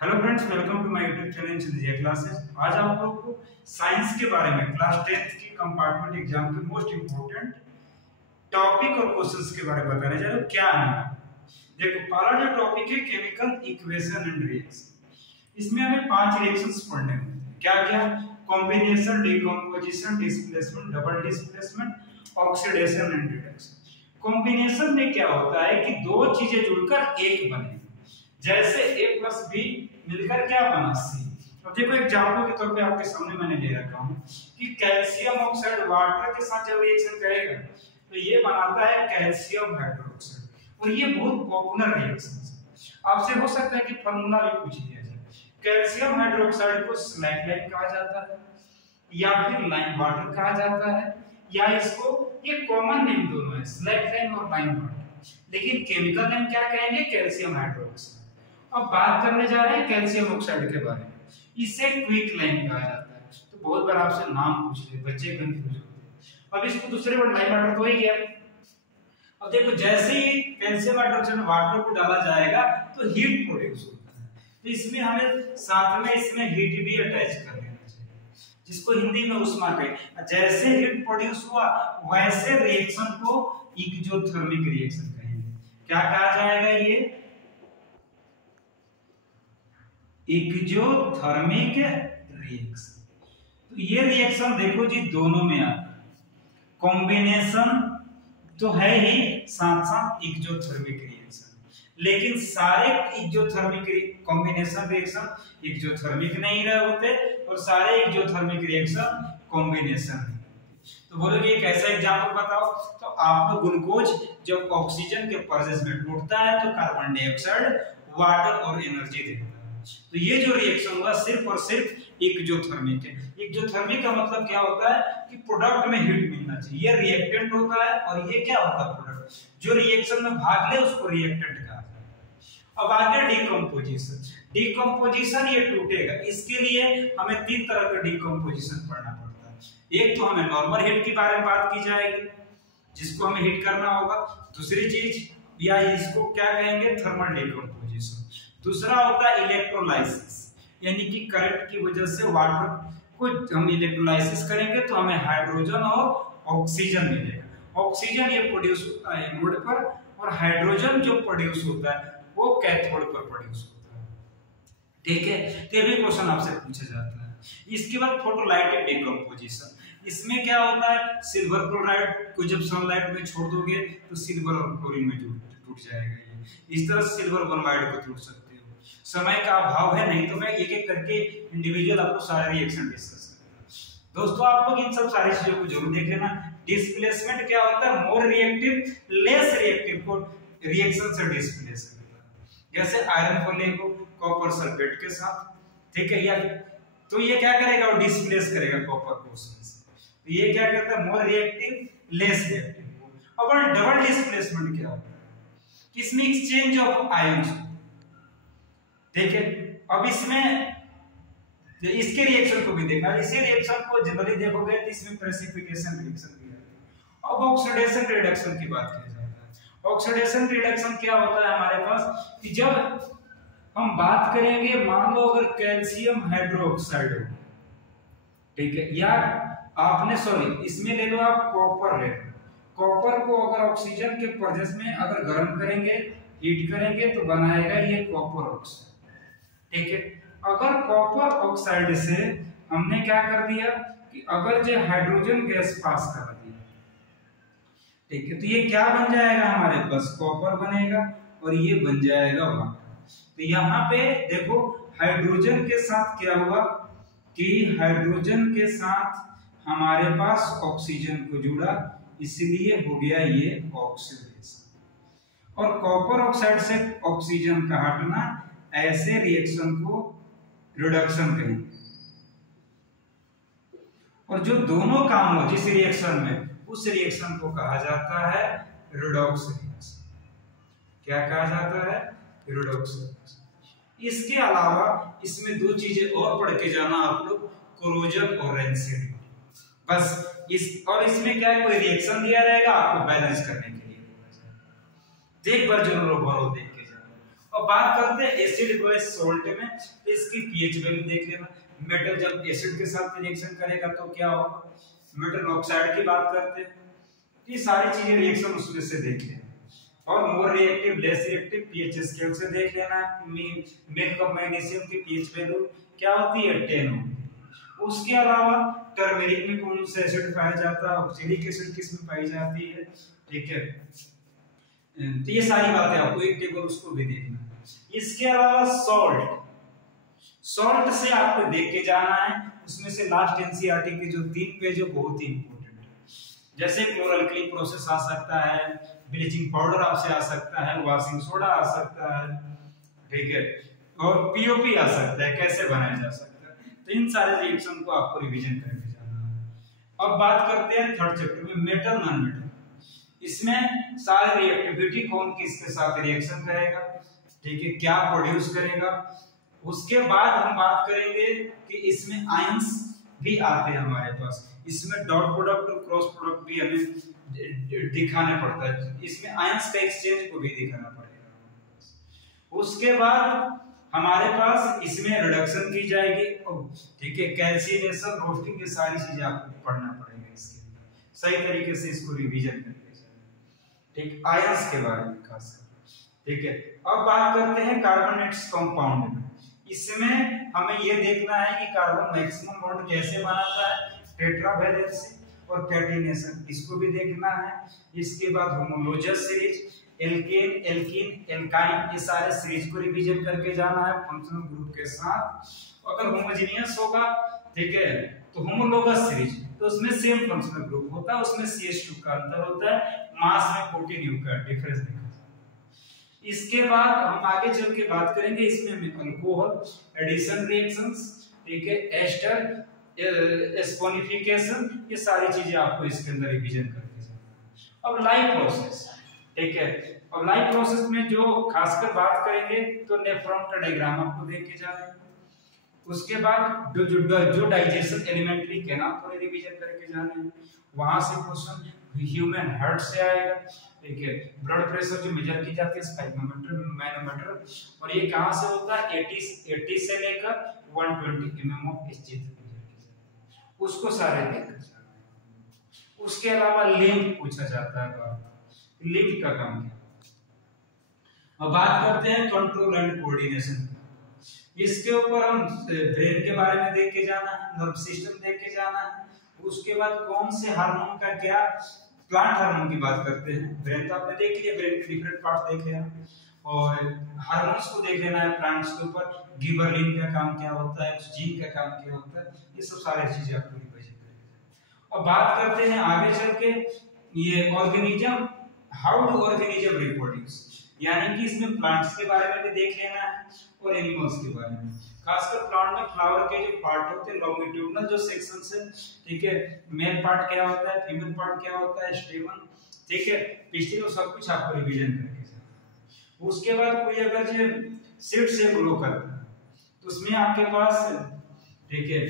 Hello friends, welcome to my YouTube channel engineer classes. आज आप लोगों को साइंस के बारे में क्लास 10th की कंपार्टमेंट एग्जाम के मोस्ट इंपोर्टेंट टॉपिक और क्वेश्चंस के बारे में बताने जा रहा हूं। क्या है, देखो पहला जो टॉपिक है केमिकल इक्वेशन एंड रिएक्शन। इसमें हमें 5 रिएक्शंस पढ़ने होते हैं। क्या क्या? Combination, decomposition, displacement, double displacement, oxidation and reduction. Combination में क्या होता है कि दो चीजें जुड़कर एक बने, जैसे A प्लस बी मिलकर क्या बना C। अब देखो एग्जांपल के तौर पे आपके सामने मैंने ले रखा हूं कि कैल्शियम ऑक्साइड वाटर के साथ जब रिएक्शन करेगा तो ये बनाता है कैल्शियम हाइड्रोक्साइड, और ये बहुत पॉपुलर रिएक्शन है। आपसे हो सकता है कि फार्मूला भी पूछ लिया जाए। कैल्शियम हाइड्रोक्साइड को स्लैक लाइन कहा जाता है, या फिर लाइम वाटर कहा जाता है, या इसको ये कॉमन नेम दोनों है, स्लैक लाइन और लाइम वाटर, लेकिन केमिकल नेम क्या कहेंगे? Calcium hydroxide. अब बात करने जा रहे हैं कैल्शियम ऑक्साइड के बारे में। इसे क्विक लाइन कहा जाता है। तो बहुत बार आपसे नाम पूछ ले, बच्चे कंफ्यूज होते हैं। अब इसको दूसरे वर्ड लाइम वाटर तो ही गया। अब देखो जैसे ही कैल्शियम हाइड्रोक्साइड वाटर को डाला जाएगा तो हीट प्रोड्यूस होता है, तो इसमें हमें साथ में इसमें हीट भी अटैच कर लेना चाहिए, जिसको हिंदी में ऊष्मा कहें। जैसे हीट प्रोड्यूस हुआ वैसे रिएक्शन को एक्सोथर्मिक रिएक्शन कहेंगे। क्या कहा जाएगा? ये एक्सोथर्मिक रिएक्शन। तो ये रिएक्शन देखो जी दोनों में आता है, कॉम्बिनेशन तो है ही, साथ साथ एक्सोथर्मिक रिएक्शन। लेकिन सारे एक्सोथर्मिक कॉम्बिनेशन रिएक्शन एक्सोथर्मिक नहीं रहे होते, और सारे एक्सोथर्मिक रिएक्शन कॉम्बिनेशन है। तो बोलोगे एक ऐसा एग्जांपल बताओ, तो आप लोग ग्लूकोज जब ऑक्सीजन के प्रेजेंस में टूटता है तो कार्बन डाइऑक्साइड वाटर और एनर्जी देता है। तो ये जो रिएक्शन हुआ सिर्फ और सिर्फ एक्सोथर्मिक है। एक्सोथर्मिक का मतलब क्या होता है कि प्रोडक्ट में हीट मिलना चाहिए। ये रिएक्टेंट होता है और ये क्या होता है? प्रोडक्ट। जो रिएक्शन में भाग ले उसको रिएक्टेंट कहा जाता है। अब आगे डिकम्पोजिशन। डिकम्पोजिशन ये टूटेगा, इसके लिए हमें 3 तरह का डिकम्पोजिशन पढ़ना पड़ता है। एक तो हमें नॉर्मल हीट के बारे में बात की जाएगी, जिसको हमें हीट करना होगा। दूसरी चीज या इसको क्या कहेंगे? Thermal decomposition. दूसरा होता है इलेक्ट्रोलाइसिस, यानी कि करंट की वजह से वाटर को हम इलेक्ट्रोलाइसिस करेंगे तो हमें हाइड्रोजन और ऑक्सीजन मिलेगा। ऑक्सीजन ये प्रोड्यूस होता है एनोड पर, और हाइड्रोजन जो प्रोड्यूस होता है वो कैथोड पर प्रोड्यूस होता है। ठीक है, तो ये भी क्वेश्चन आपसे पूछा जाता है। इसके बाद फोटोलाइटिक डिकम्पोजिशन। इसमें क्या होता है? सिल्वर क्लोराइड को जब सनलाइट में छोड़ दोगे तो सिल्वर और क्लोरीन में टूट जाएगा। इस तरह सिल्वर ब्रोमाइड को तोड़ सकते हो। समय का अभाव है, नहीं तो मैं एक एक करके इंडिविजुअल आपको सारे रिएक्शन डिस्कस करूंगा। दोस्तों आप लोग इन सब सारी चीजों को जरूर देख लेना। डिस्प्लेसमेंट क्या होता है? मोर रिएक्टिव लेस रिएक्टिव को रिएक्शन से डिस्प्लेस करता है। जैसे आयरन को ले को कॉपर सल्फेट के साथ, ठीक है, या तो ये क्या करेगा? वो डिस्प्लेस करेगा कॉपर को उसमें से। तो ये क्या करता है? More reactive less reactive. अब डबल डिस्प्लेसमेंट क्या होता है? इसमें एक्सचेंज ऑफ आयंस। ठीक है, अब इसमें इसके रिएक्शन को भी देखना। इसी रिएक्शन को जनरली देखोगे तो इसमें प्रेसिपिटेशन रिएक्शन भी है। अब ऑक्सीडेशन रिडक्शन की बात की जाता है। ऑक्सीडेशन रिडक्शन क्या होता है हमारे पास कि जब हम बात करेंगे, मान लो अगर कैल्शियम हाइड्रोक्साइड हो, ठीक है, या आपने इसमें ले लो आप कॉपर ले लो। कॉपर को अगर ऑक्सीजन के प्रेजेंस में अगर गर्म करेंगे, हीट करेंगे तो बनाएगा ये कॉपर ऑक्साइड। ठीक है, अगर कॉपर ऑक्साइड से हमने क्या कर दिया कि अगर जो हाइड्रोजन गैस पास कर दिया, ठीक है, तो ये क्या बन जाएगा? हमारे पास कॉपर बनेगा और ये बन जाएगा वाटर। तो यहाँ पे देखो हाइड्रोजन के साथ क्या हुआ कि हाइड्रोजन के साथ हमारे पास ऑक्सीजन को जुड़ा, इसलिए हो गया ये ऑक्सीडेशन। और कॉपर ऑक्साइड से ऑक्सीजन का हटना, ऐसे रिएक्शन को रिडक्शन कहेंगे। और जो दोनों काम हो जिस रिएक्शन में, उस रिएक्शन को कहा जाता है रिडॉक्स रिएक्शन। क्या कहा जाता है? Redox reaction. इसके अलावा इसमें 2 चीजें और पढ़ के जाना आप लोग, कोरोजन और रेंसिडिटी। बस और इसमें क्या है? कोई रिएक्शन दिया रहेगा, आपको बैलेंस करने के लिए एक बार जरूर ओवरऑल देख के जाना। अब बात करते हैं एसिड वर्सेस सॉल्ट में, तो इसकी पीएच वैल्यू देख लेना। मेटल जब एसिड के साथ रिएक्शन करेगा तो क्या होगा, मेटल ऑक्साइड की बात करते हैं, ये सारी चीजें रिएक्शन उसमें से देख लेना। और more reactive less reactive pH scale से देख लेना। मिल्क ऑफ मैग्नीशियम की पीएच वैल्यू क्या होती है 10 होती है। उसके अलावा टर्मेरिक में कौन सा एसिड पाया जाता है, ऑक्सैलिक एसिड किसमें पाई जाती है, ठीक है। तो ये सारी बातें आपको एक टेबल उसको भी देखना है। इसके अलावा सॉल्ट से आपको देख के जाना है, उसमें से लास्ट एनसीईआरटी के जो 3 पेज है बहुत ही इंपॉर्टेंट है। जैसे क्लोरल्कली प्रोसेस आ सकता है, ब्लीचिंग पाउडर आपसे आ सकता है, वॉशिंग सोडा आ सकता है, ठीक है, और पीओपी आ सकता है, कैसे बनाया जा सकता है। तो इन सारे रिएक्शन को आपको रिवीजन करके जाना है। अब बात करते हैं थर्ड चैप्टर में मेटल नॉन मेटल। इसमें सारी रिएक्टिविटी कौन किसके साथ रिएक्शन करेगा, ठीक है, क्या प्रोड्यूस करेगा। उसके बाद हम बात करेंगे कि इसमें आयंस भी आते हैं हमारे पास, इसमें डॉट प्रोडक्ट और क्रॉस प्रोडक्ट भी हमें दिखाना पड़ता है, इसमें आयंस का एक्सचेंज को भी दिखाना पड़ेगा। उसके बाद हमारे पास इसमें रिडक्शन की जाएगी, ठीक है, कैल्सिनेशन, रोस्टिंग, ये सारी चीजें आपको पढ़ना पड़ेगा इसके अंदर, सही तरीके से इसको रिवीजन करके जाना, ठीक, आयंस के बारे में खासकर, ठीक है। अब बात करते हैं कार्बोनेट्स कंपाउंड में। इसमें हमें यह देखना है कि कार्बन मैक्सिमम बॉन्ड कैसे बनाता है, टेट्रा वैलेंसी और कैटिनेशन, इसको भी देखना है। इसके बाद होमोलोजस सीरीज, एल्केन, एल्कीन, एल्काइन, ये सारे सीरीज को रिवीजन करके जाना है फंक्शनल ग्रुप के साथ। अगर होमोजेनियस होगा, ठीक है, तो होमोलोगस सीरीज, तो उसमें सेम फंक्शनल ग्रुप होता है, उसमें CH2 का अंतर होता है, मास में 14U का डिफरेंस देखा। इसके बाद हम आगे चल के बात करेंगे, इसमें अल्कोहल एडिशन रिएक्शंस, ठीक है, एस्टर एस्पोनिफिकेशन, ये सारी चीजें आपको इसके अंदर रिवीजन करके जाना। अब लाइफ प्रोसेस, ठीक है, अब लाइफ प्रोसेस में जो खासकर बात करेंगे तो नेफ्रॉन का डायग्राम आपको देख के जाना है। उसके बाद जो डाइजेशन एलिमेंट्री कैनाल को रिवीजन करके जाना है। वहां से क्वेश्चन ह्यूमन हार्ट से आएगा, ठीक है, ब्लड प्रेशर जो मेजर की जाती है स्पाइरोमीटर, मैनोमीटर, और ये कहां से होता है 80 से लेकर 120 mm ऑफ एचजी तक मेजर की जाती है, उसको सारे देखकर जाना है। उसके अलावा लिम्फ पूछा जाता है, लिम्फ का काम क्या। अब बात करते हैं कंट्रोल एंड कोऑर्डिनेशन, इसके ऊपर हम ब्रेन के बारे में देख के जाना है, नर्व सिस्टम देख के जाना है। उसके बाद कौन से हार्मोन का क्या, प्लांट हार्मोन की बात करते हैं, ब्रेन तो आपने देख लिया, ब्रेन के डिफरेंट पार्ट देख लिया, और हार्मोन्स को देख लेना है प्लांट्स के ऊपर, गिबरलिन का काम क्या होता है, जीन का काम क्या होता है, ये सब सारी चीजें आपको रिवीजन करेंगे। अब बात करते हैं आगे चल के ये organism, how do organism reproduce, यानी कि इसमें प्लांट्स के बारे में भी देख लेना है और एनिमल्स के बारे में। खासकर प्लांट में फ्लावर के जो पार्ट होते हैं, लॉन्गिट्यूडनल जो सेक्शंस है, ठीक है, मेल पार्ट क्या होता है, फीमेल पार्ट क्या होता है, स्टेमन, ठीक है, पिछले वो सब कुछ आपको रिवीजन करके जाना। उसके बाद कोई अगर जो सीड से ग्रो करता है तो उसमें आपके पास, ठीक है,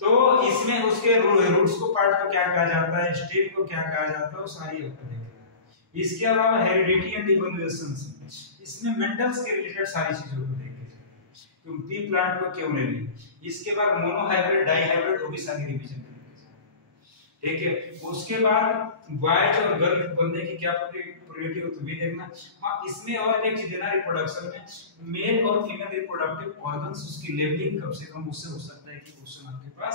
तो इसमें उसके रूट्स को पार्ट को क्या कहा जाता है, स्टेम को क्या कहा जाता है, वो सारी आपको देखना है। इसके अलावा हेरिडिटी एंड इवोल्यूशन, इसमें मेंटल्स के रिलेटेड सारी चीजों को देखें, तुम पी प्लांट को क्यों ले ली। इसके बाद मोनोहाइब्रिड, डाइहाइब्रिड, वो भी सारी रिवीजन करेंगे, ठीक है। उसके बाद बॉयज और गर्ल बनने की क्या प्रोबेबिलिटी हो तो भी देखना। हाँ, इसमें और एक चीज देना, रिप्रोडक्शन में मेल और फीमेल रिप्रोडक्टिव ऑर्गन्स, उसकी लेवलिंग कम से कम, उससे हो सकता है कि क्वेश्चन आपके पास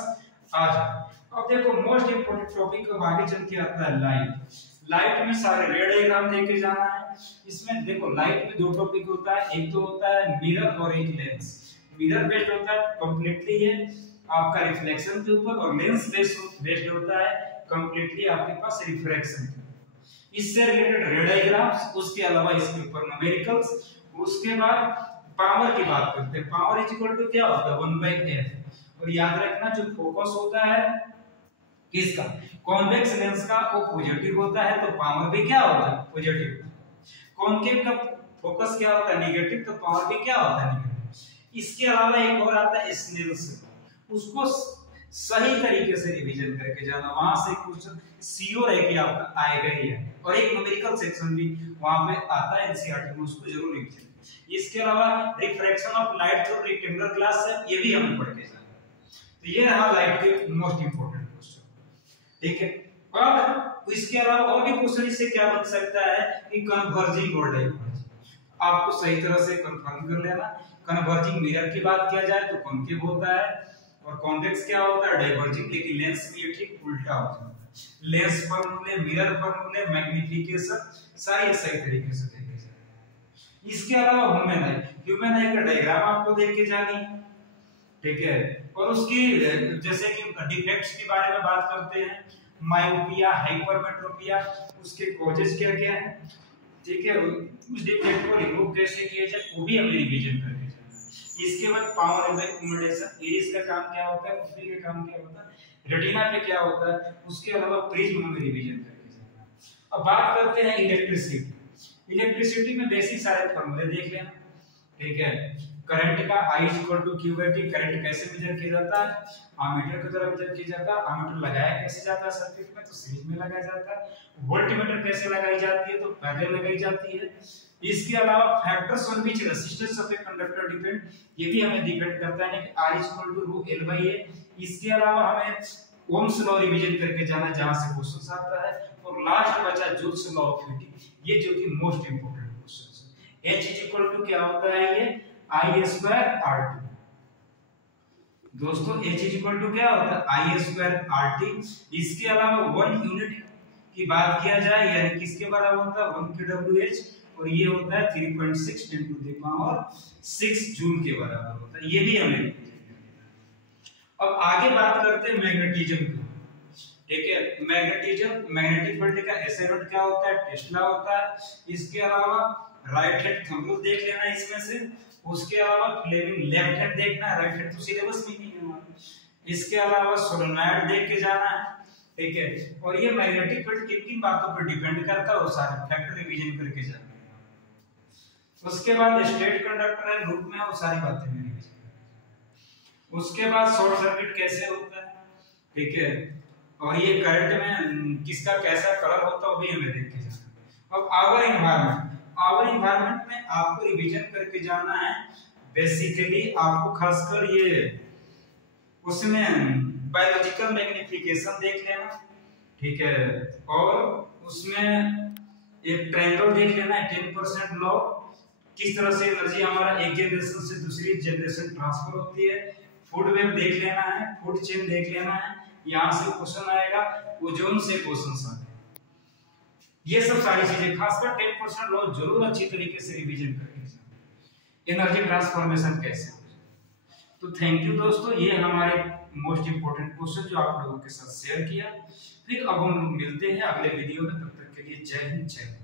आ जाए। अब देखो मोस्ट इंपोर्टेंट टॉपिक अब आगे चल के आता है लाइट। लाइट में सारे रेड डायग्राम देके जाना है। इसमें देखो लाइट में दो टॉपिक होता है, एक तो होता है मिरर और एक लेंस। मिरर बेस्ड होता है कंप्लीटली है आपका रिफ्लेक्शन के ऊपर, और लेंस बेस्ड होता है कंप्लीटली आपके पास रिफ्रैक्शन के ऊपर। इससे रिलेटेड रेड डायग्राम्स, उसके अलावा इसके ऊपर न्यूमेरिकल्स। उसके बाद पावर की बात करते हैं। पावर इज इक्वल टू क्या होता है 1/f। और याद रखना जो फोकस होता है किसका, कॉन्वेक्स लेंस का, वो पॉजिटिव होता है, तो पावर भी क्या होता है पॉजिटिव। कॉनकेव का फोकस क्या होता है नेगेटिव, तो पावर भी क्या होता है नेगेटिव। इसके अलावा एक और आता है स्नेल्स, उसको सही तरीके से रिवीजन करके जाना, वहां से क्वेश्चन श्योर है कि आपका आएगा ही है। और एक न्यूमेरिकल सेक्शन भी वहां पे आता है एनसीईआरटी में, उसको जरूर रिवीजन इसके अलावा refraction of light through rectangular glass है, ये भी हमें पढ़ के जाना है। तो ये रहा लाइट के मोस्ट इंपोर्टेंट क्वेश्चन, ठीक है। अब इसके अलावा और भी क्वेश्चन इससे क्या बन सकता है कि कन्वर्जिंग और डाइवर्जिंग, आपको सही तरह से कंफर्म कर लेना। कन्वर्जिंग मिरर की बात किया जाए तो कॉन्केव होता है, और कॉन्वेक्स क्या होता है डाइवर्जिंग, लेकिन लेंस के लिए ठीक उल्टा होता है। लेंस फॉर्मूले, मिरर फॉर्मूले, मैग्निफिकेशन सारी सही तरीके से देखे जाए। इसके अलावा ह्यूमन आई का डायग्राम आपको देख के जानी है, ठीक है। और उसकी जैसे कि डिफेक्ट्स के बारे में बात करते हैं, मायोपिया, हाइपरमेट्रोपिया, उसके कॉजेस क्या क्या है, ठीक है। उस डिफेक्ट को रिमूव कैसे किया जाए वो भी हमें रिवीजन करके जाना है। इसके बाद पावर एक्यूमुलेशन, इरिस का काम क्या होता है, पुपिल का काम क्या होता है, रेटिना पे क्या होता है, उसके अलावा प्रिज्म हमें रिवीजन करके जाना है। अब बात करते हैं इलेक्ट्रिसिटी। इलेक्ट्रिसिटी में बेसिक सारे फॉर्मूले देख लेना, ठीक है। करंट का I = Q/T, करंट कैसे मेजर किया जाता है, एमीटर की तरह मेजर किया जाता है। एमीटर लगाया कैसे जाता है सर्किट में, तो सीरीज में लगाया जाता है। वोल्टमीटर कैसे लगाई जाती है, तो पैरेलल लगाई जाती है। इसके अलावा factors on which resistance of a conductor depend, ये भी हमें डिपेंड करता है कि R = ρ/L/A। इसके अलावा हमें ओम्स लॉ रिवीजन करके जाना, जहां से क्वेश्चन आता है। और लास्ट बचा जूल्स लॉ ऑफ हीटिंग, ये जो कि मोस्ट इंपोर्टेंट क्वेश्चन है। H क्या होता है, ये I²RT। दोस्तों H क्या होता है, I²RT। इसके अलावा 1 यूनिट की बात किया जाए यानी किसके बराबर होता है, 1 kWh, और ये होता है 3.6 × 10⁶ जूल के बराबर होता है। ये भी हमें। अब आगे बात करते हैं मैग्नेटिज्म की, ठीक है। मैग्नेटिज्म, मैग्नेटिक फील्ड का SI यूनिट क्या होता है, टेस्ला होता है। इसके अलावा राइट हैंड थंब रूल देख लेना इसमें से। उसके अलावा फ्लेमिंग लेफ्ट हैंड देखना है, राइट हैंड तो सिलेबस में नहीं है हमारा। इसके अलावा सोलेनॉइड देख के जाना है, ठीक है। और ये मैग्नेटिक फील्ड किन किन बातों पर डिपेंड करता है वो सारे फैक्टर रिवीजन करके जाना है। उसके बाद स्टेट कंडक्टर है, लूप में, वो सारी बातें में रिवीजन। उसके बाद शॉर्ट सर्किट कैसे होता है, ठीक है। और ये करंट में किसका कैसा कलर होता है वो भी हमें देख के जाना। अब आवर एनवायरनमेंट में आपको रिवीजन करके जाना है। बेसिकली आपको खासकर ये उसमें बायोलॉजिकल मैग्निफिकेशन देख लेना, ठीक है। और उसमें एक ट्रायंगल देख लेना है, 10% लॉ, किस तरह से एनर्जी हमारा एक जनरेशन से दूसरी जनरेशन ट्रांसफर होती है। फूड वेव देख लेना है, फूड चेन देख लेना है। यहाँ से क्वेश्चन आएगा, ओजोन से क्वेश्चन आएगा। ये सब सारी चीजें खासकर 10% लॉ जरूर अच्छी तरीके से रिवीजन करके एनर्जी ट्रांसफॉर्मेशन कैसे हो। तो थैंक यू दोस्तों, ये हमारे मोस्ट इंपोर्टेंट क्वेश्चन जो आप लोगों के साथ शेयर किया। फिर अब हम मिलते हैं अगले वीडियो में, तब तक के लिए जय हिंद, जय भारत।